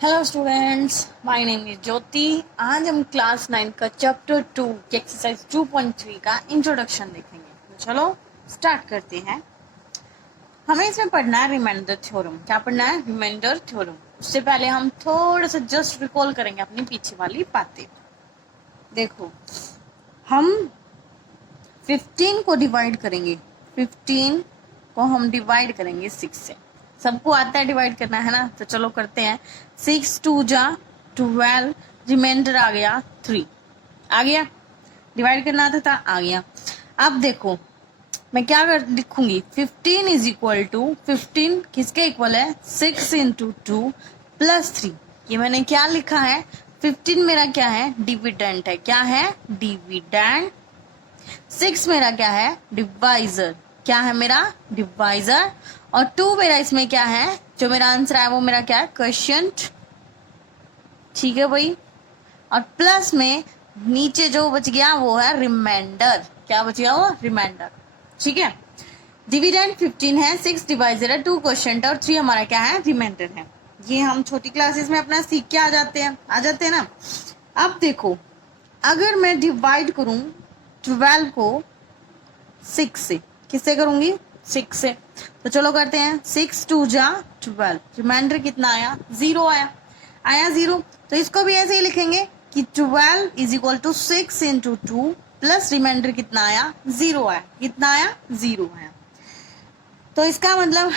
Hello students, my name is Jyoti. आज हम class 9 का चैप्टर 2 की एक्सरसाइज 2.3 का इंट्रोडक्शन देखेंगे। तो चलो स्टार्ट करते हैं। हमें इसमें पढ़ना है रिमाइंडर थ्योरम। क्या पढ़ना है? Reminder theorem. उससे पहले हम थोड़ा सा जस्ट रिकॉल करेंगे अपनी पीछे वाली बातें। देखो, हम 15 को डिवाइड करेंगे। 15 को हम डिवाइड करेंगे 6 से। सबको आता है डिवाइड करना, है ना? तो चलो करते हैं। 6 2 जा 12, रिमाइंडर आ गया 3। आ गया? डिवाइड करना आता था, आ गया। अब देखो, मैं क्या कर लिखूंगी? 15 इज इक्वल टू 15 किसके इक्वल है? 6 इंटू 2 प्लस 3। ये मैंने क्या लिखा है? 15 मेरा क्या है? डिविडेंट है। क्या है? डिविडेंट। 6 मेरा क्या है? डिवाइजर। क्या है मेरा? डिवाइजर। और 2 मेरा इसमें क्या है? जो मेरा आंसर है वो मेरा क्या है? क्वोशिएंट। ठीक है भाई। और प्लस में नीचे जो बच गया वो है रिमाइंडर। क्या बच गया? वो रिमाइंडर। ठीक है। डिविडेंड 15 है, 6 डिवाइजर है, 2 क्वोशिएंट और 3 हमारा क्या है? रिमाइंडर है। ये हम छोटी क्लासेस में अपना सीख के आ जाते हैं ना। अब देखो, अगर मैं डिवाइड करूं 12 को 6 से, किससे करूंगी? 6 से। तो चलो करते हैं। 6 2 जा 12, रिमाइंडर कितना आया? 0 आया। आया 0। तो इसको भी ऐसे ही लिखेंगे कि 12 is equal to 6 into 2 plus reminder कितना आया? 0 आया। कितना आया? 0 आया। तो इसका मतलब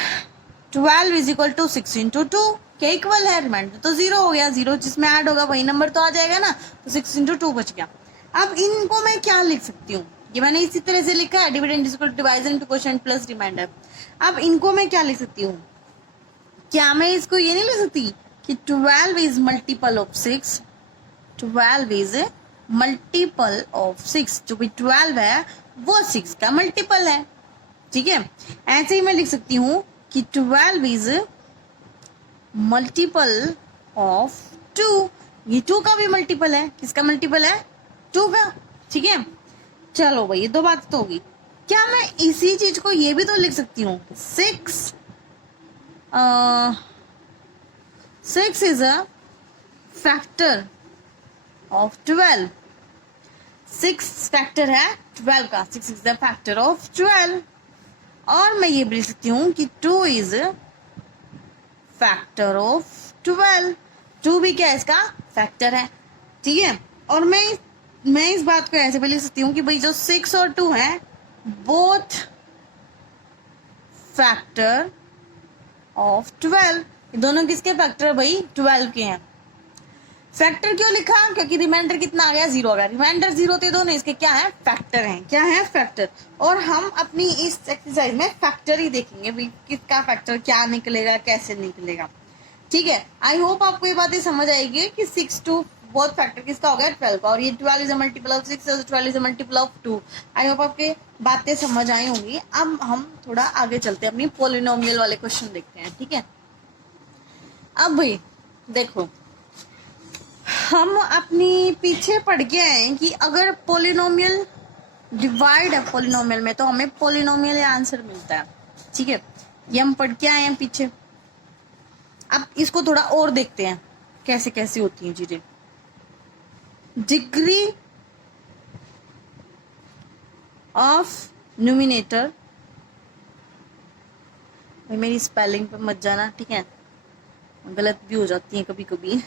12 इज इक्वल टू 6 इंटू 2 के इक्वल है। रिमाइंडर तो 0 हो गया। 0 जिसमें ऐड होगा वही नंबर तो आ जाएगा ना। तो 6 इंटू 2 बच गया। अब इनको मैं क्या लिख सकती हूँ? ये मैंने इसी तरह से लिखा है, dividend is equal to divisor into quotient plus reminder. अब इनको मैं क्या लिख सकती हूँ? क्या मैं इसको ये नहीं लिख सकती कि 12 is multiple of 6? 12 is multiple of 6। जो भी 12 है वो 6 का मल्टीपल है। ठीक है। ऐसे ही मैं लिख सकती हूँ कि 12 इज मल्टीपल ऑफ 2। ये 2 का भी मल्टीपल है। किसका मल्टीपल है? 2 का। ठीक है। चलो भाई, ये दो बात तो होगी। क्या मैं इसी चीज को ये भी तो लिख सकती हूँ? 6 is a factor of 12। 6 factor है 12 का। 6 इज द फैक्टर ऑफ 12। और मैं ये भी लिख सकती हूँ कि 2 इज फैक्टर ऑफ 12। 2 भी क्या है? इसका फैक्टर है। ठीक है। और मैं इस बात को ऐसे भी लिख सकती हूँ कि भाई जो 6 और 2 है बोथ फैक्टर ऑफ 12। ये दोनों किसके फैक्टर है भाई? 12 के हैं। फैक्टर क्यों लिखा? क्योंकि रिमाइंडर कितना आ गया? 0 आ गया। रिमाइंडर 0 थे दोनों, इसके क्या है? फैक्टर हैं। क्या है? फैक्टर। और हम अपनी इस एक्सरसाइज में फैक्टर ही देखेंगे भाई, किसका फैक्टर क्या निकलेगा, कैसे निकलेगा। ठीक है। आई होप आपको ये बातें समझ आएगी कि 6 2 बोथ फैक्टर किसका हो गया? 12 का। और ये 12 इज अ मल्टीपल ऑफ 6 और 12 is a multiple of 2। I hope आपके बातें समझ आई होंगी। अब हम थोड़ा आगे चलते हैं, अपनी पोलिनोमियल वाले क्वेश्चन देखते हैं। ठीक है। अब भाई देखो, हम अपनी पीछे पढ़ के आए हैं कि अगर पोलिनोमियल डिवाइड है पोलिनोमियल में तो हमें पोलिनोमियल आंसर मिलता है। ठीक है। ये हम पढ़ के आए हैं पीछे। अब इसको थोड़ा और देखते हैं कैसे कैसे होती हैं चीजें। डिग्री ऑफ न्यूमिनेटर, भाई मेरी स्पेलिंग पे मत जाना, ठीक है? गलत भी हो जाती है कभी कभी।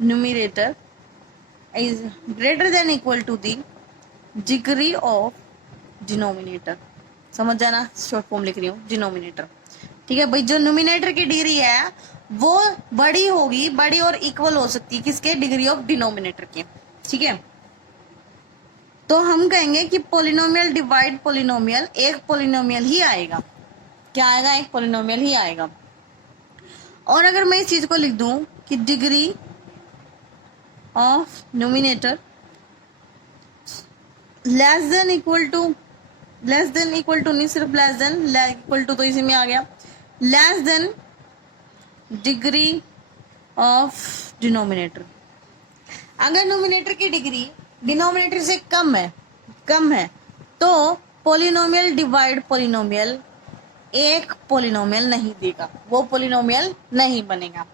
Numerator is greater than equal to the degree of denominator. समझ जाना, शॉर्ट फॉर्म लिख रही हूँ, डिनोमिनेटर। ठीक है भाई, जो न्यूमिनेटर की डिग्री है वो बड़ी होगी, बड़ी और इक्वल हो सकती है किसके? डिग्री ऑफ डिनोमिनेटर के। ठीक है। तो हम कहेंगे कि पोलिनोमियल डिवाइड पोलिनोमियल, एक पोलिनोमियल ही आएगा। क्या आएगा? एक पोलिनोमियल ही आएगा। और अगर मैं इस चीज को लिख दूं कि degree of numerator less than equal to, less than equal to नहीं, सिर्फ लेस देन, इक्वल टू तो इसी में आ गया, less than degree of denominator. अगर नोमिनेटर की डिग्री डिनोमिनेटर से कम है तो पोलिनोमियल डिवाइड पोलिनोमियल एक पोलिनोमियल नहीं देगा, वो पोलिनोमियल नहीं बनेगा।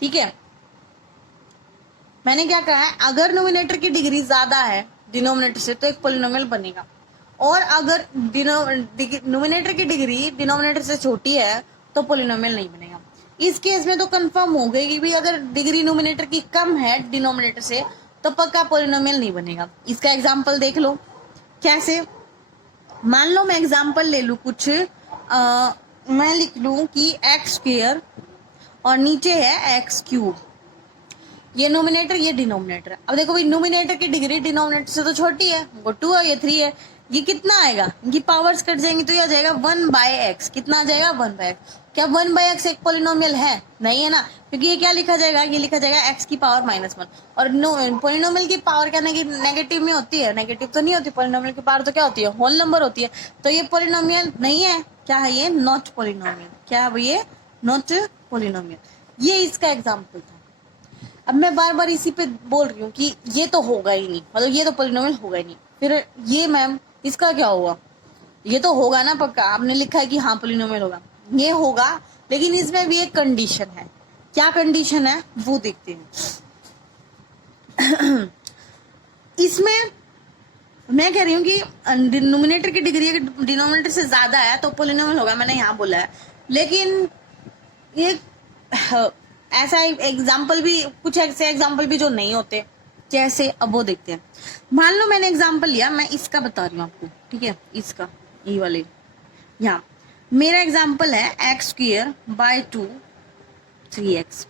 ठीक है, मैंने क्या कहा है, अगर नोमिनेटर की डिग्री ज्यादा है डिनोमिनेटर से तो एक पॉलिनोमियल बनेगा, और अगर नोमिनेटर की डिग्री डिनोमिनेटर से छोटी है तो पॉलिनोमियल नहीं बनेगा। इस केस में तो कंफर्म हो गई कि भाई अगर डिग्री नोमिनेटर की कम है डिनोमिनेटर से तो पक्का पॉलिनोमियल नहीं बनेगा। इसका एग्जांपल देख लो कैसे। मान लो मैं एग्जांपल ले लूं कुछ, मैं लिख लूं कि एक्स स्क्वायर और नीचे है एक्स क्यूब, ये नोमिनेटर ये डिनोमिनेटर। अब देखो भाई नोमिनेटर की डिग्री डिनोमिनेटर से तो छोटी है, वो 2 है ये 3 है, ये कितना आएगा, इनकी पावर्स कट जाएंगी तो ये आ जाएगा 1/x। कितना आ जाएगा 1/x। क्या 1/x एक पॉलिनोमियल है? नहीं है ना, क्योंकि ये क्या लिखा जाएगा, ये लिखा जाएगा x की पावर -1। और पॉलिनोमियल की पावर क्या नेगेटिव में होती है? नेगेटिव तो नहीं होती, पॉलिनोमियल की पावर तो क्या होती है, होल नंबर होती है। तो ये पॉलिनोमियल नहीं है, क्या है ये, नॉट पॉलिनोमियल। क्या है ये, नॉट पॉलिनोमियल। ये इसका एग्जाम्पल था। अब मैं बार बार इसी पे बोल रही हूँ कि ये तो होगा ही नहीं, मतलब ये तो पॉलिनोमियल होगा ही नहीं। फिर ये मैम इसका क्या हुआ, ये तो होगा ना पक्का, आपने लिखा है कि हाँ पॉलिनोमियल होगा, ये होगा, लेकिन इसमें भी एक कंडीशन है। क्या कंडीशन है वो देखते हैं। इसमें मैं कह रही हूँ कि डिनोमिनेटर की डिग्री डिनोमिनेटर से ज्यादा है तो पॉलिनोमियल होगा, मैंने यहाँ बोला है। लेकिन ये ऐसा एग्जाम्पल भी, कुछ ऐसे एग्जाम्पल भी जो नहीं होते, जैसे अब वो देखते हैं। मान लो मैंने एग्जाम्पल लिया, मैं इसका बता रही हूँ आपको, ठीक है, इसका ये वाले, यहाँ मेरा एग्जाम्पल है एक्स स्क्वायर बाय 2 3x।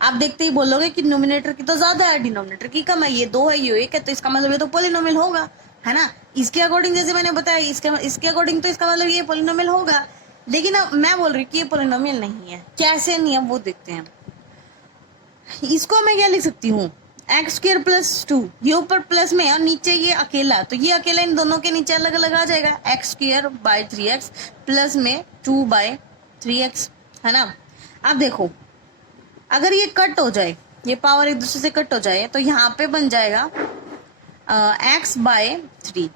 आप देखते ही बोलोगे कि नोमिनेटर की तो ज्यादा है डिनोमिनेटर की कम है, ये 2 है ये 1 है, तो इसका मतलब ये तो पॉलिनोमियल होगा, है ना। इसके अकॉर्डिंग जैसे मैंने बताया, इसके अकॉर्डिंग तो इसका मतलब ये पॉलिनोमियल होगा। लेकिन अब मैं बोल रही हूँ कि ये पॉलिनोमियल नहीं है। कैसे नहीं है वो देखते हैं। इसको मैं क्या लिख सकती हूँ, एक्स स्क्वायर प्लस 2, ये ऊपर प्लस में है और नीचे ये अकेला है, तो ये अकेला इन दोनों के नीचे अलग अलग आ जाएगा, x square by 3x plus में 2/3x, है ना। अब देखो अगर ये कट हो जाए, ये पावर एक दूसरे से कट हो जाए, तो यहाँ पे बन जाएगा x/3,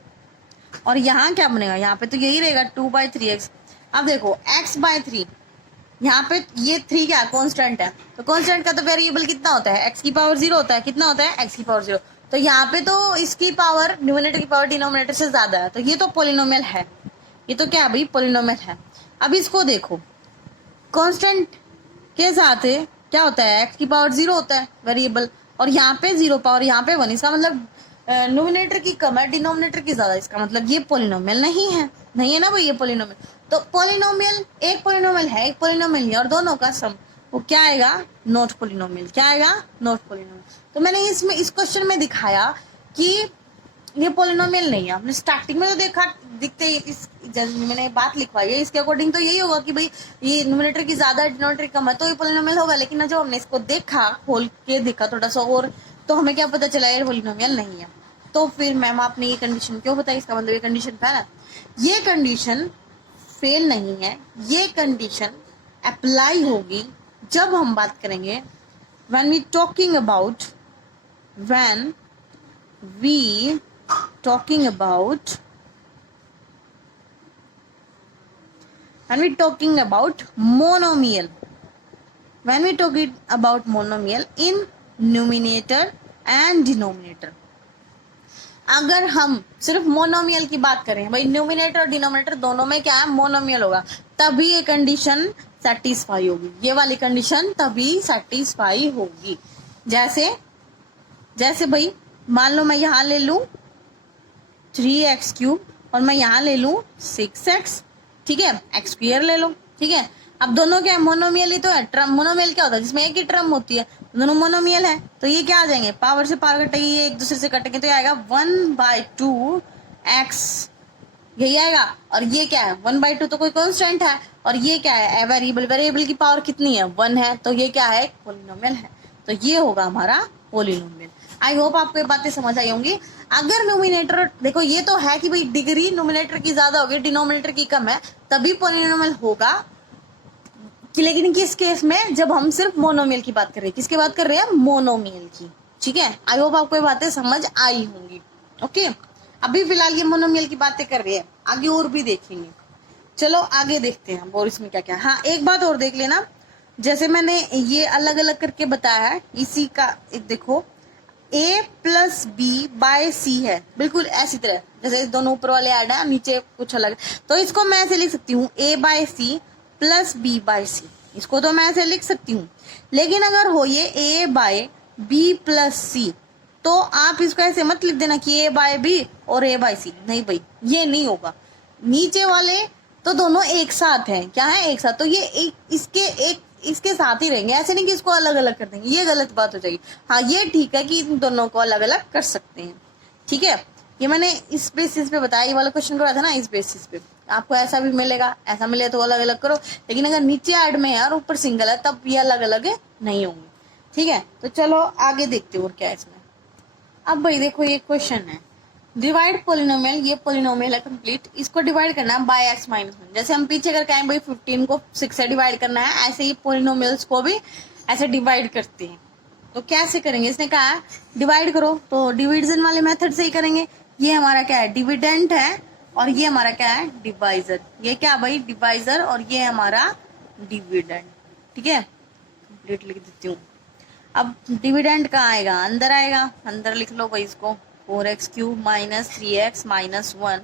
और यहाँ क्या बनेगा, यहाँ पे तो यही रहेगा 2/3x। अब देखो x/3, यहाँ पे ये 3 क्या कांस्टेंट है, तो कांस्टेंट का तो वेरिएबल कितना होता है, x की पावर 0 होता है। कितना होता है, x की पावर 0। तो यहाँ पे तो इसकी पावर न्यूमरेटर की पावर डिनोमिनेटर से ज्यादा है, तो ये तो पॉलिनोमियल है, ये तो क्या भाई पॉलिनोमियल है। अब इसको देखो, कांस्टेंट के साथ क्या होता है, x की पावर 0 होता है वेरिएबल, और यहाँ पे 0 पावर, यहाँ पे 1, इसका मतलब नोमिनेटर की कम है डिनोमिनेटर की ज्यादा, इसका मतलब ये पॉलिनोमियल नहीं है, नहीं है ना भाई ये पॉलिनोमियल। तो पॉलिनोमियल एक पॉलिनोमियल है, एक पॉलिनोमियल है, और दोनों का सम वो क्या आएगा, नॉट पॉलिनोमियल। क्या आएगा, नॉट पॉलिनोमियल। तो मैंने इसमें इस क्वेश्चन में दिखाया कि ये पॉलिनोमियल नहीं है। हमने स्टार्टिंग में तो देखा, दिखते इस मैंने बात लिखवाई है, इसके अकॉर्डिंग तो यही होगा कि भाई ये न्यूमरेटर की ज्यादा डिनोमिनेटर कम है तो ये पॉलिनोमियल होगा। लेकिन जब हमने इसको देखा, खोल के देखा थोड़ा सा और, तो हमें क्या पता चला ये पॉलिनोमियल नहीं है। तो फिर मैम आपने ये कंडीशन क्यों बताई, इसका मतलब ये कंडीशन था ना, ये कंडीशन फेल नहीं है, ये कंडीशन अप्लाई होगी जब हम बात करेंगे when we talking about when we talking about monomial, when we talking about monomial in numerator and denominator। अगर हम सिर्फ मोनोमियल की बात करें, भाई न्यूमिनेटर और डिनोमिनेटर दोनों में क्या है, मोनोमियल होगा, तभी ये कंडीशन सेटिस्फाई होगी, ये वाली कंडीशन तभी सेटिस्फाई होगी। जैसे भाई मान लो मैं यहाँ ले लूं 3x³ और मैं यहाँ ले लूं 6x, ठीक है, x स्क्वायर ले लो, ठीक है। अब दोनों क्या है, मोनोमियल ही तो है। ट्रम मोनोमियल क्या होता है, जिसमें एक ही ट्रम होती है, दोनों मोनोमियल है, तो ये क्या आ जाएंगे, पावर से पावर कटेगी, ये एक दूसरे से कटेंगे, तो ये आएगा 1/2x, यही आएगा। और ये क्या है, 1/2 तो कोई कांस्टेंट है, और ये क्या है, वेरिएबल, वेरिएबल की पावर कितनी है, 1 है, तो ये क्या है, पॉलिनोमियल है। तो ये होगा हमारा पॉलिनोमियल। आई होप आपको ये बातें समझ आई होंगी। अगर नोमिनेटर, देखो ये तो है कि भाई डिग्री नोमिनेटर की ज्यादा होगी डिनोमिनेटर की कम है, तभी पॉलिनोमियल होगा। लेकिन किस केस में, जब हम सिर्फ मोनोमियल की बात कर रहे हैं, किसकी बात कर रहे हैं, मोनोमियल की, ठीक है। आई होप आपको ये बातें समझ आई होंगी। ओके, अभी फिलहाल ये मोनोमियल की बातें कर रहे हैं, आगे और भी देखेंगे। चलो आगे देखते हैं और इसमें क्या क्या। हाँ, एक बात और देख लेना, जैसे मैंने ये अलग अलग करके बताया है, इसी का देखो a प्लस बी बाय सी है, बिल्कुल ऐसी तरह जैसे दोनों ऊपर वाले ऐड है, नीचे कुछ अलग। तो इसको मैं ऐसे लिख सकती हूँ a by c plus b by c, इसको तो मैं ऐसे लिख सकती हूँ। लेकिन अगर हो ये a बाय बी प्लस सी, तो आप इसको ऐसे मत लिख देना कि a बाय बी और a बाय सी, नहीं भाई ये नहीं होगा। नीचे वाले तो दोनों एक साथ हैं, क्या है एक साथ, तो ये एक इसके साथ ही रहेंगे, ऐसे नहीं कि इसको अलग अलग कर देंगे, ये गलत बात हो जाएगी। हाँ ये ठीक है कि इन दोनों को अलग अलग कर सकते हैं, ठीक है। ये मैंने इस बेसिस पे बताया, ये वाला क्वेश्चन कराया था ना, इस बेसिस पे आपको ऐसा भी मिलेगा, ऐसा मिले तो अलग अलग करो। लेकिन अगर नीचे ऐड में है और ऊपर सिंगल है तब ये अलग अलग नहीं होंगे, ठीक है। तो चलो आगे देखते हो और क्या है इसमें। अब भाई देखो ये क्वेश्चन है, डिवाइड पोलिनोमियल, ये पोलिनोमियल है कंप्लीट, इसको डिवाइड करना है बाय x माइनस 1। जैसे हम पीछे करके आए भाई 15 को 6 से डिवाइड करना है, ऐसे ही पोलिनोमियल्स को भी ऐसे डिवाइड करते हैं। तो कैसे करेंगे, इसने कहा है डिवाइड करो, तो डिविजन वाले मेथड से ही करेंगे। ये हमारा क्या है, डिविडेंट है, और ये हमारा क्या है, डिवाइजर। ये क्या भाई, डिवाइजर, और ये हमारा डिविडेंट, ठीक है। कंप्लीट लिख देती हूँ। अब डिविडेंड कहाँ आएगा, अंदर आएगा, अंदर लिख लो भाई इसको, 4x cube minus 3x minus 1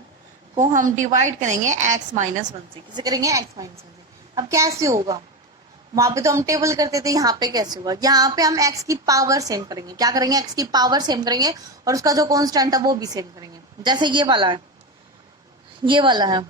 को हम डिवाइड करेंगे x माइनस 1 से। किसे करेंगे, x माइनस 1 से। अब कैसे होगा, वहां पे तो हम टेबल करते थे, यहाँ पे कैसे होगा, यहाँ पे हम x की पावर सेम करेंगे। क्या करेंगे, x की पावर सेम करेंगे, और उसका जो कॉन्स्टेंट है वो भी सेम करेंगे। जैसे ये वाला है, ये वाला है,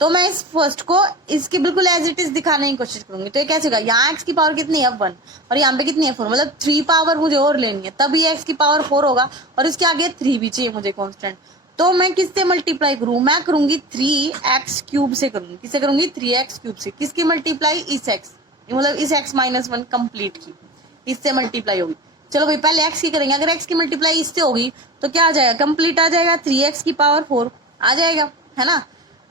तो मैं इस फर्स्ट को इसके बिल्कुल एज इट इज दिखाने की कोशिश करूंगी। तो ये कैसे होगा, यहाँ एक्स की पावर कितनी है 1, और यहाँ पे कितनी है 4, मतलब 3 पावर मुझे और लेनी है, तभी एक्स की पावर 4 होगा, और इसके आगे 3 भी चाहिए मुझे कांस्टेंट। तो मैं किससे मल्टीप्लाई करूँ, मैं करूंगी 3x क्यूब से करूंगी। किससे करूंगी, 3x क्यूब से। किसकी मल्टीप्लाई, इस x, मतलब इस x माइनस 1 कंप्लीट की, इससे मल्टीप्लाई होगी। चलो भाई पहले x की करेंगे, अगर x की मल्टीप्लाई इससे होगी तो क्या आ जाएगा, कंप्लीट आ जाएगा, 3x की पावर 4 आ जाएगा, है ना।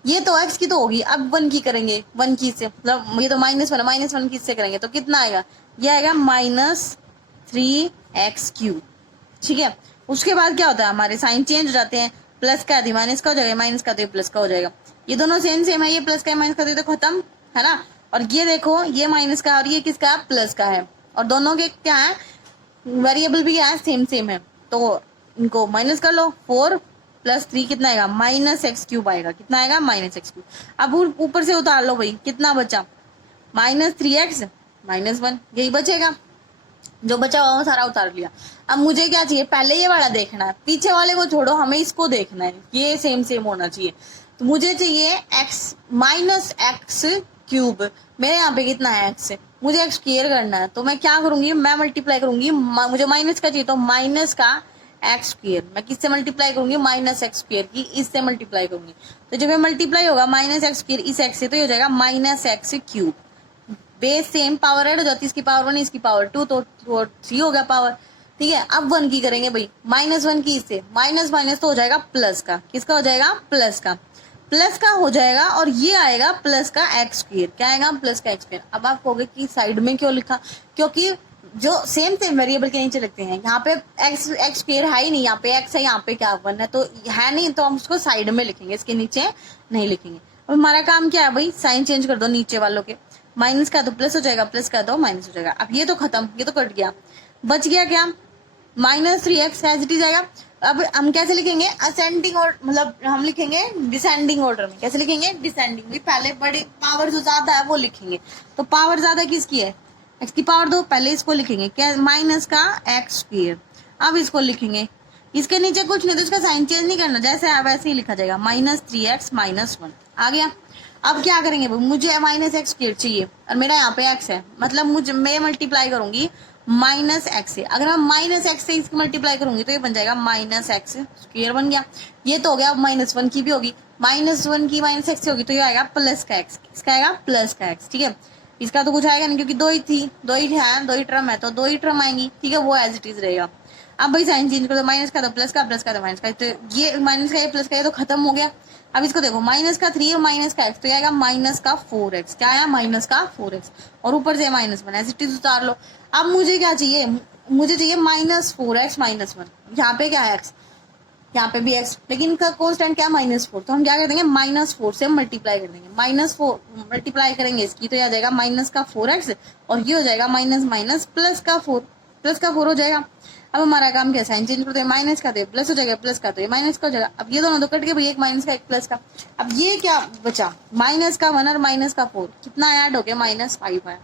ये तो x की तो होगी, अब 1 की करेंगे, 1 की से, मतलब ये तो माइनस 1 है, माइनस 1 की से करेंगे तो कितना आएगा, ये आएगा -3x क्यूब, ठीक है। उसके बाद क्या होता है, हमारे साइन चेंज हो जाते हैं, प्लस का आदि माइनस का हो जाएगा, माइनस का तो प्लस का हो जाएगा। ये दोनों सेम सेम है, ये प्लस का माइनस का तो खत्म, है ना। और ये देखो, ये माइनस का और ये किसका, प्लस का है, और दोनों के क्या है, वेरिएबल भी क्या है, सेम सेम है, तो इनको माइनस कर लो। 4 प्लस 3 कितना आएगा, -x क्यूब आएगा। कितना आएगा, -x क्यूब। अब ऊपर से उतार लो भाई, कितना बचा, -3x -1, यही बचेगा, जो बचा हुआ वो सारा उतार लिया। अब मुझे क्या चाहिए, पहले ये वाला देखना है, पीछे वाले को छोड़ो, हमें इसको देखना है, ये सेम सेम होना चाहिए। तो मुझे चाहिए x -x क्यूब, मेरे यहाँ पे कितना है x, मुझे x क्लियर करना है, तो मैं क्या करूंगी, मैं मल्टीप्लाई करूंगी, मुझे माइनस का चाहिए तो माइनस का एक्स स्क्र, मैं किससे मल्टीप्लाई करूंगी, -x स्क्र की, इससे मल्टीप्लाई करूंगी। तो जब ये मल्टीप्लाई होगा -x स्क्र इस x से, तो ये हो जाएगा -x cube. Base same power add हो जाती है, इसकी पावर 1 इसकी पावर 2, तो 3 हो गया पावर, ठीक है। अब 1 की करेंगे भाई, -1 की इससे, माइनस माइनस तो हो जाएगा प्लस का, किसका हो जाएगा, प्लस का, प्लस का हो जाएगा, और ये आएगा प्लस का एक्स स्क्र। क्या आएगा, प्लस का एक्स स्क्र। अब आप कहोगे कि साइड में क्यों लिखा, क्योंकि जो सेम सेम वेरिएबल के नीचे लिखते हैं, यहाँ पे एक्स स्क्र है ही नहीं, यहाँ पे एक्स है, यहाँ पे क्या 1 है, तो है नहीं, तो हम उसको साइड में लिखेंगे, इसके नीचे नहीं लिखेंगे। अब हमारा काम क्या है भाई, साइन चेंज कर दो नीचे वालों के, माइनस का तो प्लस हो जाएगा, प्लस का तो माइनस हो जाएगा। अब ये तो खत्म, ये तो कट गया, बच गया क्या, -3x एज इट इज आएगा। अब हम कैसे लिखेंगे, असेंडिंग और मतलब हम लिखेंगे डिसेंडिंग ऑर्डर में। कैसे लिखेंगे, डिसेंडिंग, भी पहले बड़ी पावर जो ज्यादा है वो लिखेंगे। तो पावर ज्यादा किसकी है, x की पावर 2, पहले इसको लिखेंगे क्या, माइनस का एक्स स्क्र। अब इसको लिखेंगे, इसके नीचे कुछ नहीं, तो इसका साइन चेंज नहीं करना, जैसे है वैसे ही लिखा जाएगा, -3x -1 आ गया। अब क्या करेंगे, मुझे -x स्क्र चाहिए, और मेरा यहाँ पे x है, मतलब मैं मल्टीप्लाई करूंगी -x से। अगर मैं -x से इसकी मल्टीप्लाई करूंगी तो ये बन जाएगा -x स्क्र बन गया। ये तो हो गया, अब -1 की भी होगी, -1 की -x से होगी तो ये आएगा प्लस का x, इसका आएगा प्लस का x, ठीक है। इसका तो कुछ आएगा नहीं, क्योंकि दो ही टर्म है, तो 2 ही टर्म आएंगी, ठीक है, वो एज इट इज रहेगा। अब भाई साइन चेंज कर दो, माइनस का तो प्लस का, प्लस का तो माइनस का, तो ये माइनस का ये प्लस का ये तो खत्म हो गया। अब इसको देखो, माइनस का 3 और माइनस का x, तो आएगा -4x। क्या आया, -4x, और ऊपर से -1 एज इट इज उतार लो। अब मुझे क्या चाहिए, मुझे चाहिए -4x -1, यहाँ पे क्या है x, यहाँ पे भी x, लेकिन इनका कांस्टेंट क्या -4, तो हम क्या कर देंगे -4 से मल्टीप्लाई कर देंगे, -4 मल्टीप्लाई करेंगे इसकी तो ये आ जाएगा -4x, और ये हो जाएगा माइनस माइनस +4 हो जाएगा। अब हमारा काम क्या, साइन चेंज करते हैं, माइनस का तो प्लस हो जाएगा, प्लस का तो ये माइनस का हो जाएगा। अब ये दोनों तो कट गए भाई, एक माइनस का एक प्लस का। अब ये क्या बचा, -1 और -4 कितना ऐड हो गया, -5 आया,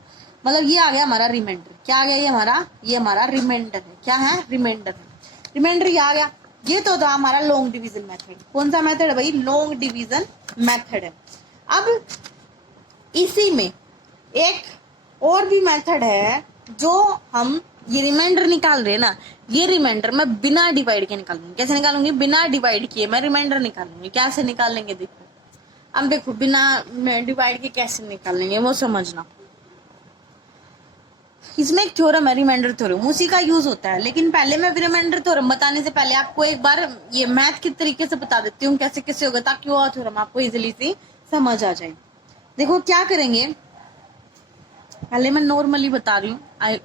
मतलब ये आ गया हमारा रिमाइंडर। क्या आ गया ये हमारा रिमाइंडर है। क्या है, रिमाइंडर है। रिमाइंडर ये आ गया। ये तो था हमारा लॉन्ग डिवीजन मेथड। कौन सा मेथड है भाई, लॉन्ग डिवीजन मेथड है। अब इसी में एक और भी मेथड है, जो हम ये रिमाइंडर निकाल रहे हैं ना, ये रिमाइंडर मैं बिना डिवाइड के निकालूंगी। कैसे निकालूंगी, बिना डिवाइड किए मैं रिमाइंडर निकालूंगी। कैसे निकालेंगे देखो, अब देखो बिना डिवाइड के कैसे निकालेंगे वो समझना। इसमें एक थ्योरम है, रिमाइंडर थ्योरम, उसी का यूज होता है। लेकिन पहले मैं रिमाइंडर थ्योरम बताने से पहले आपको एक बार ये मैथ के तरीके से बता देती हूँ कैसे कैसे होगा, ताकि वो थ्योरम आपको इजिली से समझ आ जाए। देखो क्या करेंगे, पहले मैं नॉर्मली बता रही हूँ,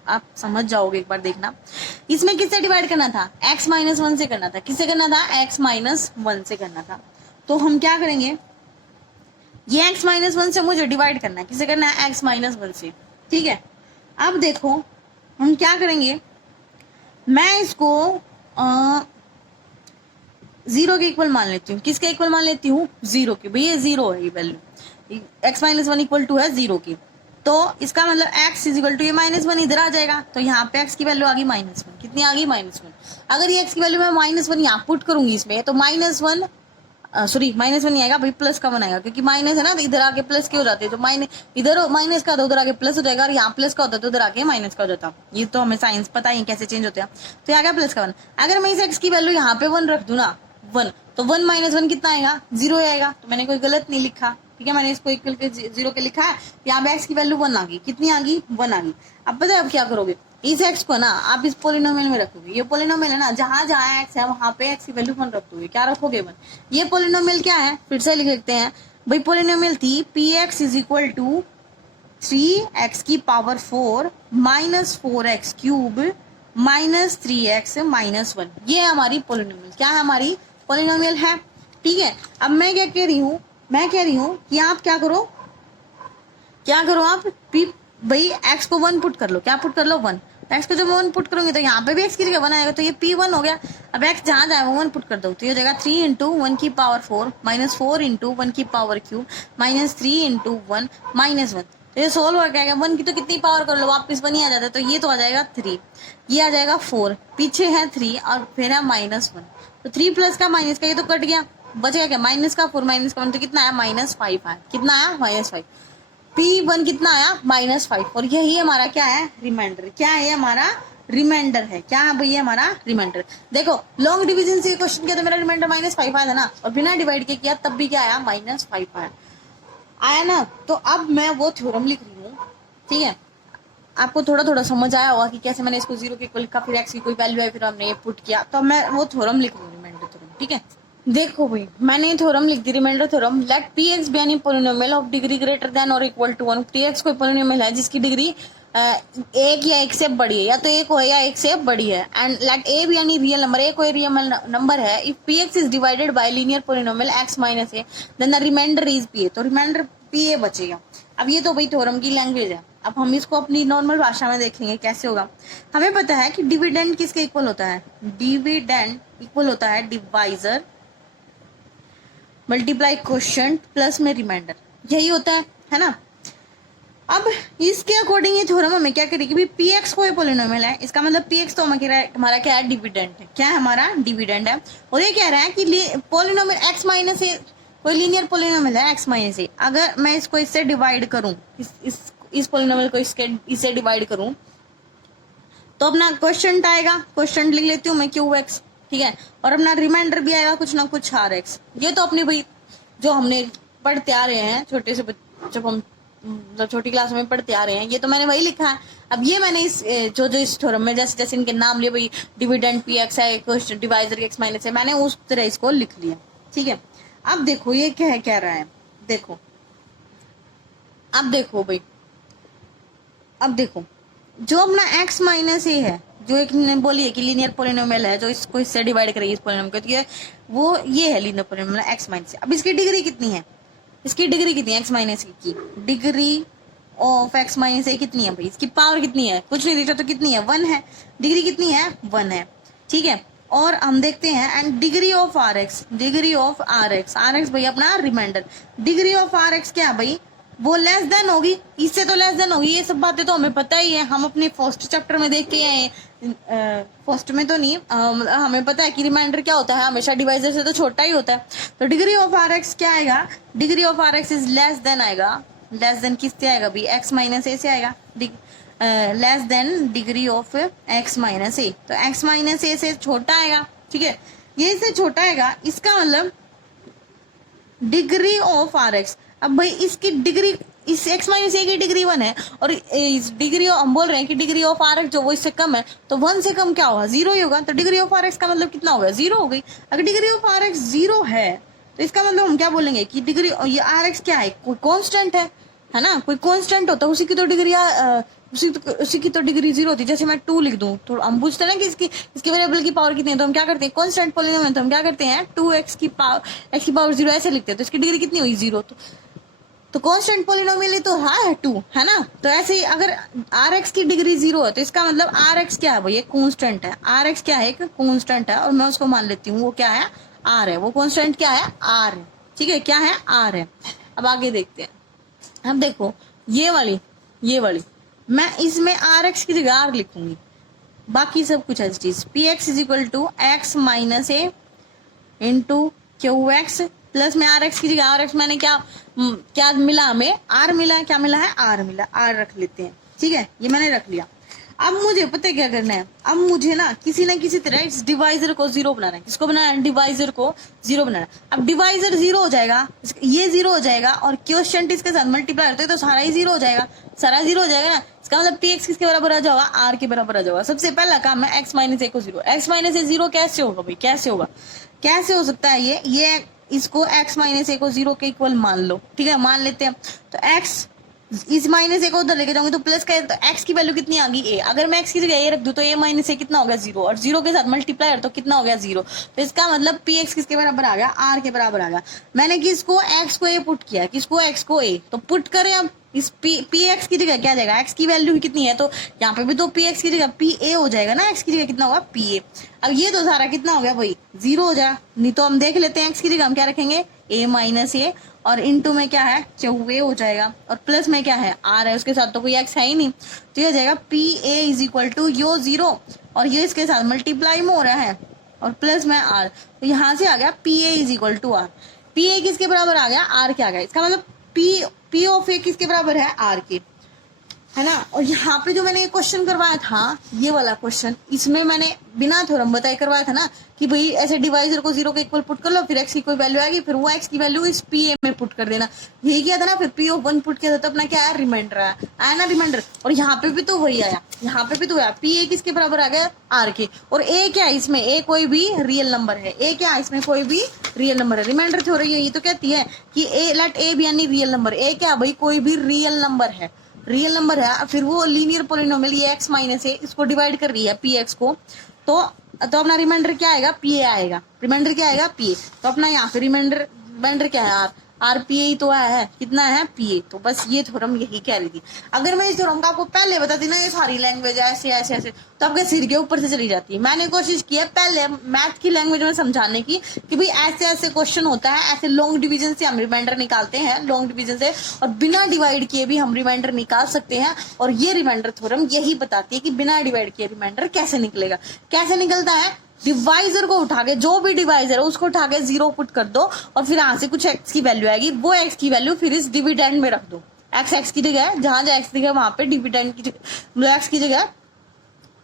आप समझ जाओगे, एक बार देखना। इसमें किससे डिवाइड करना था, x-1 से करना था। किससे करना था, x-1 से करना था। तो हम क्या करेंगे, ये x-1 से मुझे डिवाइड करना है। किससे करना है, x-1 से। ठीक है, अब देखो हम क्या करेंगे, मैं इसको 0 के इक्वल मान लेती हूँ। किसके इक्वल मान लेती हूँ, 0 के। भाई ये 0 है, ये वैल्यू x-1 इक्वल टू है 0 की। तो इसका मतलब x इक्वल टू ये -1 इधर आ जाएगा। तो यहाँ पे x की वैल्यू आ गई -1। कितनी आ गई, -1। अगर ये x की वैल्यू मैं -1 यहाँ पुट करूंगी इसमें, तो -1 सॉरी -1 नहीं आएगा भाई, प्लस का बनाएगा, क्योंकि माइनस है ना, तो इधर आके प्लस के हो जाते हैं। तो इधर माइनस का तो उधर आके प्लस हो जाएगा, और यहाँ प्लस का होता है तो उधर आके माइनस का हो जाता। ये तो हमें साइंस पता ही कैसे चेंज होते हैं। तो यहाँ क्या प्लस का 1। अगर मैं इस x की वैल्यू यहाँ पे 1 रख दूं ना, 1, तो 1 - 1 कितना आएगा, 0 आएगा। तो मैंने कोई गलत नहीं लिखा, ठीक है, मैंने इसको इक्वल के 0 के लिखा है। यहाँ पे x की वैल्यू 1 आ गई। कितनी आ गई, 1 आ गई। अब पता है अब क्या करोगे, इस x को ना आप इस पोलिनोमियल में रखोगे। ये पोलिनोमियल है ना, जहां जहां x है वहां पे x की वैल्यू 1 रख दोगे। क्या रखोगे, 1। ये पोलिनोमियल क्या है, फिर से लिख लेते हैं भाई। पोलिनोमियल थी px is equal to 3x की पावर 4 -4x क्यूब -3x -1। ये हमारी पोलिनोमियल, क्या है, हमारी पोलिनोमियल है। ठीक है, अब मैं क्या कह रही हूँ, मैं कह रही हूँ कि आप क्या करो आप भाई x को 1 पुट कर लो। क्या पुट कर लो, 1। x को जब 1 पुट करोगे तो यहाँ पे भी x की जगह 1 आएगा, तो ये p1 हो गया। अब x जहां जाए वो 1 पुट कर दो, तो ये हो जाएगा 3 इंटू 1 की पावर 4 -4 इंटू 1 की पावर क्यूब -3 इंटू 1 -1। तो ये सोल्व हो गया। 1 की तो कितनी पावर कर लो, वापस 1 ही आ जाता है, तो ये तो आ जाएगा 3, ये आ जाएगा 4, पीछे है 3 और फिर है -1। तो 3 प्लस का माइनस का ये तो कट गया, बचेगा क्या, -4 -1, तो कितना आया, -5 आया। कितना आया, -5। P1 कितना आया, -5। और यही हमारा क्या है, रिमाइंडर। क्या है, हमारा रिमाइंडर है। क्या है भैया, हमारा रिमाइंडर। देखो लॉन्ग डिवीजन से क्वेश्चन किया तो मेरा रिमाइंडर -5 आया था ना, और बिना डिवाइड के किया तब भी क्या आया, -5 आया ना। तो अब मैं वो थ्योरम लिख रही हूँ, ठीक है। आपको थोड़ा थोड़ा समझ आया होगा कि कैसे मैंने इसको 0 के इक्वल लिखा, फिर x की कोई वैल्यू है, फिर हमने ये पुट किया। तो मैं वो थ्योरम लिख रही हूँ, रिमाइंडर थ्योरम। ठीक है, देखो भाई मैंने ये थ्योरम लिख दी, remainder theorem. Let px be any polynomial of degree greater than or equal to 1। px कोई पोलिनोमियल है जिसकी डिग्री 1 या 1 से बड़ी है, या तो 1 हो या 1 से बड़ी है। And let a be any real number, a कोई रियल नंबर है। If px is divided by linear polynomial x minus a, then the reminder is pa। तो रिमाइंडर pa बचेगा। अब ये तो भाई थ्योरम की लैंग्वेज है। अब हम इसको अपनी नॉर्मल भाषा में देखेंगे कैसे होगा। हमें पता है कि डिविडेंड किसके इक्वल होता है, डिविडेंड इक्वल होता है डिवाइजर मल्टीप्लाई क्वोशिएंट प्लस में रिमाइंडर, यही होता है ना। अब इसके अकॉर्डिंग ये थ्योरम हमें क्या करेगी, भी px कोई पोलिनोमियल है, इसका मतलब px तो हमारा क्या है, डिविडेंड है। क्या है, हमारा डिविडेंड है। और ये कह रहा है कि पोलिनोमियल x माइनस ए कोई लीनियर पोलिनोमियल है, x माइनस ए। अगर मैं इसको इससे डिवाइड करूं, इस पोलिनोमियल को इससे डिवाइड करूं, तो अपना क्वोशिएंट आएगा, क्वोशिएंट लिख लेती हूँ मैं qx, ठीक है। और अपना रिमाइंडर भी आएगा कुछ ना कुछ rx। ये तो अपनी भाई जो हमने पढ़ते आ रहे हैं छोटे से, जब हम छोटी क्लास में पढ़ते आ रहे हैं, ये तो मैंने वही लिखा है। अब ये मैंने जो इस थ्योरम में जैसे जैसे इनके नाम लिए, भाई डिविडेंड px है, डिवाइजर x माइनस है, मैंने उस तरह इसको लिख लिया, ठीक है। अब देखो ये क्या कह रहा है, देखो अब देखो भाई, अब देखो जो अपना x माइनस ए है जो एक ने बोली है कि लीनियर पोलिनोमियल है जो इसको इससे डिवाइड करेगी इस पोलिनोमियल को, तो ये है लीनियर पोलिनोमियल एक्स माइनस। अब इसकी डिग्री कितनी है, इसकी डिग्री कितनी है एक्स माइनस की डिग्री ऑफ एक्स माइनस ए कितनी है भाई, इसकी पावर कितनी है, कुछ नहीं देखा तो कितनी है 1 है, डिग्री कितनी है 1 है, ठीक है। और हम देखते हैं and degree of r x, degree of r x भाई अपना reminder, degree of r x क्या है भाई, वो लेस देन होगी, इससे तो लेस देन होगी, ये सब बातें तो हमें पता ही है, हम अपने फर्स्ट चैप्टर में देख के आए, फर्स्ट में तो नहीं, हमें पता है कि रिमाइंडर क्या होता है, हमेशा डिवाइजर से तो छोटा ही होता है। तो डिग्री ऑफ आर एक्स क्या आएगा, degree of r x is less than आएगा, लेस देन किससे आएगा भाई, एक्स माइनस ए से आएगा, less than degree of x minus a, तो एक्स माइनस ए से छोटा आएगा, ठीक है, ये इससे छोटा आएगा, इसका मतलब डिग्री ऑफ आर एक्स। अब भाई इसकी डिग्री, इस एक्स माइनस ए की डिग्री 1 है और इस डिग्री हम बोल रहे हैं कि डिग्री ऑफ आर एक्स जो वो इससे कम है, तो 1 से कम क्या होगा 0 ही होगा, तो डिग्री ऑफ आर एक्स का मतलब कितना होगा 0 हो गई। अगर डिग्री ऑफ आर एक्स 0 है तो इसका मतलब हम क्या बोलेंगे कि डिग्री, ये आर एक्स क्या है, कोई कॉन्स्टेंट है ना, कोई कॉन्स्टेंट होता है, उसी की तो डिग्री उसी की तो डिग्री 0 होती है। जैसे मैं 2 लिख दूं तो हम पूछते हैं ना कि इसकी वेरिएबल की पावर कितनी है, तो हम क्या करते हैं कांस्टेंट पोलिनोमियल, तो हम क्या करते हैं 2x की पावर 0 ऐसे लिखते हैं, तो इसकी डिग्री कितनी हुई 0, तो कांस्टेंट पोलिनोमियल तो है 2 है ना। तो ऐसे ही अगर rx की डिग्री 0 है तो इसका मतलब rx क्या है भाई, ये कांस्टेंट है, rx क्या है एक कांस्टेंट है, और मैं उसको मान लेती हूँ वो क्या है r है, वो कांस्टेंट क्या है r है, ठीक है, क्या है r है। अब आगे देखते हैं, अब देखो ये वाली मैं इसमें rx की जगह r लिखूंगी, बाकी सब कुछ ऐसी चीज, px is equal to x minus a into q x plus में आर एक्स की जगह, आर एक्स मैंने क्या मिला, हमें आर मिला है, क्या मिला है आर मिला, आर रख लेते हैं, ठीक है, ये मैंने रख लिया। अब मुझे पता है क्या करना है, अब मुझे ना किसी तरह इस डिवाइजर को 0 बनाना है, किसको बनाना है, डिवाइजर को 0 बनाना है। अब डिवाइजर 0 हो जाएगा, ये 0 हो जाएगा और क्वोशिएंट इसके साथ मल्टीप्लाई होते हैं तो सारा ही 0 हो जाएगा, सारा 0 हो जाएगा ना, इसका मतलब px किसके बराबर आ जाएगा, r के बराबर आ जाएगा। सबसे पहला काम है x माइनस ए को 0, x माइनस ए 0 कैसे होगा भाई, कैसे होगा, कैसे हो सकता है ये इसको x माइनस ए को 0 के इक्वल मान लो, ठीक है, मान लेते हैं, तो x इस माइनस ए को उधर लेके जाऊंगी तो प्लस का, तो x की वैल्यू कितनी आ गई a, अगर मैं x की जगह a रख दूं तो a माइनस ए कितना हो गया 0, और 0 के साथ मल्टीप्लाई तो कितना हो गया 0, तो इसका मतलब px किसके बराबर आ गया, r के बराबर आ गया। मैंने किसको x को a पुट किया, किसको x को a, तो पुट करें अब इस px की जगह क्या जाएगा, x की वैल्यू कितनी है, तो यहाँ पे भी तो px की जगह pa हो जाएगा ना, x की जगह कितना होगा pa। अब ये तो सारा कितना हो गया भाई 0 हो जाए, नहीं तो हम देख लेते हैं x की जगह हम क्या रखेंगे a माइनस ए, और इनटू में क्या है चौवे हो जाएगा, और प्लस में क्या है r है, उसके साथ तो कोई x है ही नहीं, तो ये हो जाएगा pa इज इक्वल टू यो 0 और ये इसके साथ मल्टीप्लाई में हो रहा है और प्लस में r, तो यहाँ से आ गया pa is equal to r, pa किसके बराबर आ गया r के आ गया, इसका मतलब p ऑफ a किसके बराबर है r के, है ना। और यहाँ पे जो मैंने ये क्वेश्चन करवाया था, ये वाला क्वेश्चन, इसमें मैंने बिना थ्योरम बताए करवाया था ना कि भाई ऐसे डिवाइजर को 0 के इक्वल पुट कर लो, फिर x की कोई वैल्यू आएगी, फिर वो x की वैल्यू इस pa में पुट कर देना, यही किया था ना, फिर p ऑफ 1 पुट किया था, तो अपना क्या है रिमाइंडर आया ना रिमाइंडर। और यहाँ पे भी तो वही आया, यहाँ पे भी तो आया, pa किसके बराबर आ गया r के, और a क्या है इसमें, a कोई भी रियल नंबर है, a क्या है इसमें कोई भी रियल नंबर है, रिमाइंडर थ्योरी ये तो कहती है कि a let a be any real number, a क्या भाई कोई भी रियल नंबर है, रियल नंबर है, फिर वो लीनियर पोलिनोमियल ये x माइनस है, इसको डिवाइड कर रही है px को, तो अपना रिमाइंडर क्या आएगा pa आएगा, रिमाइंडर क्या आएगा pa, तो अपना यहाँ पे रिमाइंडर क्या है r pa ही तो है, कितना है pa, तो बस ये थ्योरम यही कह रही थी। अगर मैं इस थ्योरम का आपको पहले बताती ना ये सारी लैंग्वेज ऐसे ऐसे ऐसे तो आपके सिर के ऊपर से चली जाती है। मैंने कोशिश की है पहले मैथ की लैंग्वेज में समझाने की कि भाई ऐसे ऐसे क्वेश्चन होता है, ऐसे लॉन्ग डिवीजन से हम रिमाइंडर निकालते हैं, लॉन्ग डिवीजन से, और बिना डिवाइड किए भी हम रिमाइंडर निकाल सकते हैं, और ये रिमाइंडर थ्योरम यही बताती है कि बिना डिवाइड किए रिमाइंडर कैसे निकलेगा। कैसे निकलता है, डिवाइजर को उठा के, जो भी डिवाइजर है उसको उठा के 0 पुट कर दो, और फिर यहाँ से कुछ x की वैल्यू आएगी, वो x की वैल्यू फिर इस डिविडेंड में रख दो, x की जगह जहां जहां x की जगह वहां पे डिविडेंड की जगह x की जगह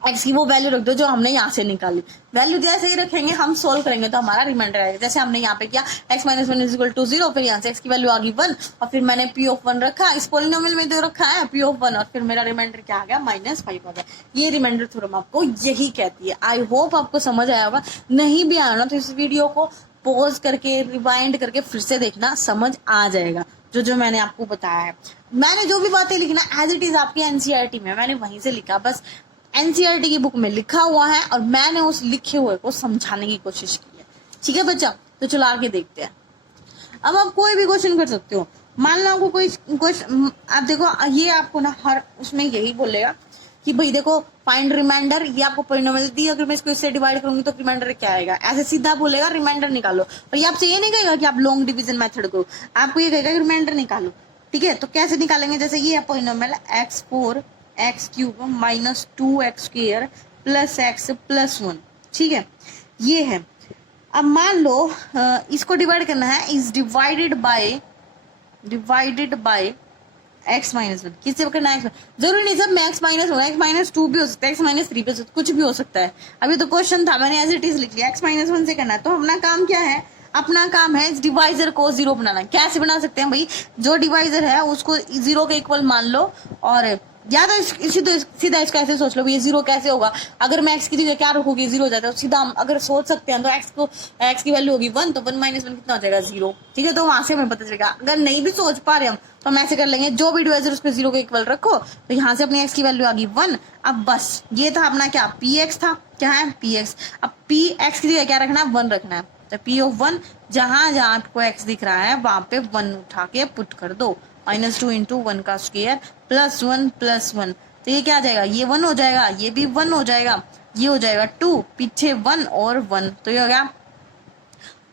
x की वो वैल्यू रख दो जो हमने यहाँ से निकाली। वैल्यू जैसे ही रखेंगे हम सोल्व करेंगे तो हमारा रिमाइंडर आएगा। जैसे हमने यहाँ पे किया x minus 1 is equal to 0, फिर यहाँ से x की वैल्यू आ गई 1, और फिर मैंने p ऑफ 1 रखा, इस पोलिनोमियल में तो रखा है p ऑफ 1, और फिर मेरा रिमाइंडर क्या आ गया -5 आ गया। ये रिमाइंडर थ्योरम आपको यही कहती है। आई होप आपको समझ आया होगा, नहीं भी आया ना तो इस वीडियो को पॉज करके रिवाइंड करके फिर से देखना, समझ आ जाएगा जो मैंने आपको बताया है। मैंने जो भी बातें लिखी ना एज इट इज आपकी एनसीईआरटी में मैंने वहीं से लिखा, बस एनसीईआरटी की बुक में लिखा हुआ है और मैंने उस लिखे हुए को समझाने की कोशिश की है। ठीक है बच्चा, तो चलो आगे देखते हैं। अब आप कोई भी क्वेश्चन कर सकते हो। मान लो आपको कोई क्वेश्चन, आप देखो ये आपको ना हर उसमें यही बोलेगा कि भाई देखो फाइंड रिमाइंडर, ये आपको पॉलिनोमियल दी, अगर मैं इसको इससे डिवाइड करूंगी तो रिमाइंडर क्या आएगा, ऐसे सीधा बोलेगा रिमाइंडर निकालो। और ये आपसे ये नहीं कहेगा कि आप लॉन्ग डिवीजन मेथड करो, आपको ये कहेगा रिमाइंडर निकालो। ठीक है, तो कैसे निकालेंगे, जैसे ये है polynomial x4 x³ minus 2x² plus x plus 1। ठीक है, ये है। अब मान लो इसको डिवाइड करना है, is divided bye x minus 1। किससे करना है, जरूरी नहीं सब में x माइनस 1, x-2 भी हो सकता है, x-3 भी हो सकता है, कुछ भी हो सकता है। अभी तो क्वेश्चन था, मैंने एज इट इज लिख लिया, x-1 से करना है। तो अपना काम क्या है, अपना काम है इस डिवाइजर को 0 बनाना। कैसे बना सकते हैं भाई, जो डिवाइजर है उसको 0 के इक्वल मान लो, और या तो सीधा इसका ऐसे सोच लो ये 0 कैसे होगा, अगर मैं x की जगह क्या रखूंगी 0 हो जाता है। तो सीधा हम अगर सोच सकते हैं तो x की वैल्यू होगी 1, तो 1 माइनस 1 कितना हो जाएगा 0। ठीक है, तो वहां से हमें पता चलेगा। अगर नहीं भी सोच पा रहे हम तो हम ऐसे कर लेंगे, जो भी डिवाइजर उस पर 0 के इक्वल रखो, तो यहाँ से अपनी x की वैल्यू आ गई 1। अब बस ये था अपना क्या, px था, क्या है px। अब px की जगह क्या रखना है, 1 रखना है। तो p ऑफ 1, जहां जहां आपको x दिख रहा है वहां पे 1 उठा के पुट कर दो। -2 इंटू 1 का स्क्वायर प्लस 1 प्लस 1, तो ये क्या आ जाएगा, ये 1 हो जाएगा, ये भी 1 हो जाएगा, ये हो जाएगा 2, पीछे 1 और 1, तो ये हो गया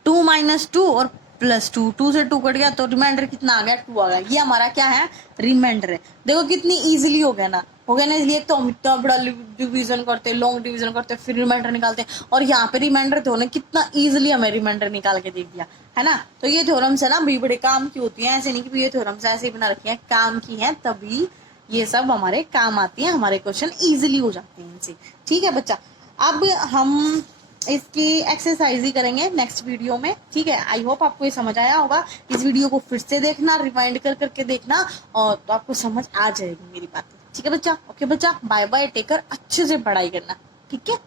2 माइनस 2 और प्लस 2, 2 से 2 कट गया तो रिमाइंडर कितना आ गया, 2 आ गया। ये हमारा क्या है, रिमाइंडर है। देखो कितनी इजीली हो गया ना, हो गया ना। इसलिए तो हम इतना बड़ा डिवीजन करते हैं, लॉन्ग डिवीजन करते हैं, फिर रिमाइंडर निकालते हैं, और यहाँ पे रिमाइंडर तो ना कितना इजीली हमें रिमाइंडर निकाल के दे दिया है ना। तो ये थ्योरम्स है ना भी बड़े काम की होती है, ऐसे नहीं कि ये थ्योरम्स ऐसे ही बना रखी है, काम की है, तभी ये सब हमारे काम आती है, हमारे क्वेश्चन इजीली हो जाते हैं इनसे। ठीक है बच्चा, अब हम इसकी एक्सरसाइज ही करेंगे नेक्स्ट वीडियो में। ठीक है, आई होप आपको ये समझ आया होगा। इस वीडियो को फिर से देखना, रिमाइंड कर करके देखना, और तो आपको समझ आ जाएगी मेरी बातें। ठीक है बच्चा, ओके बच्चा, बाय बाय, टेक केयर, अच्छे से पढ़ाई करना। ठीक है।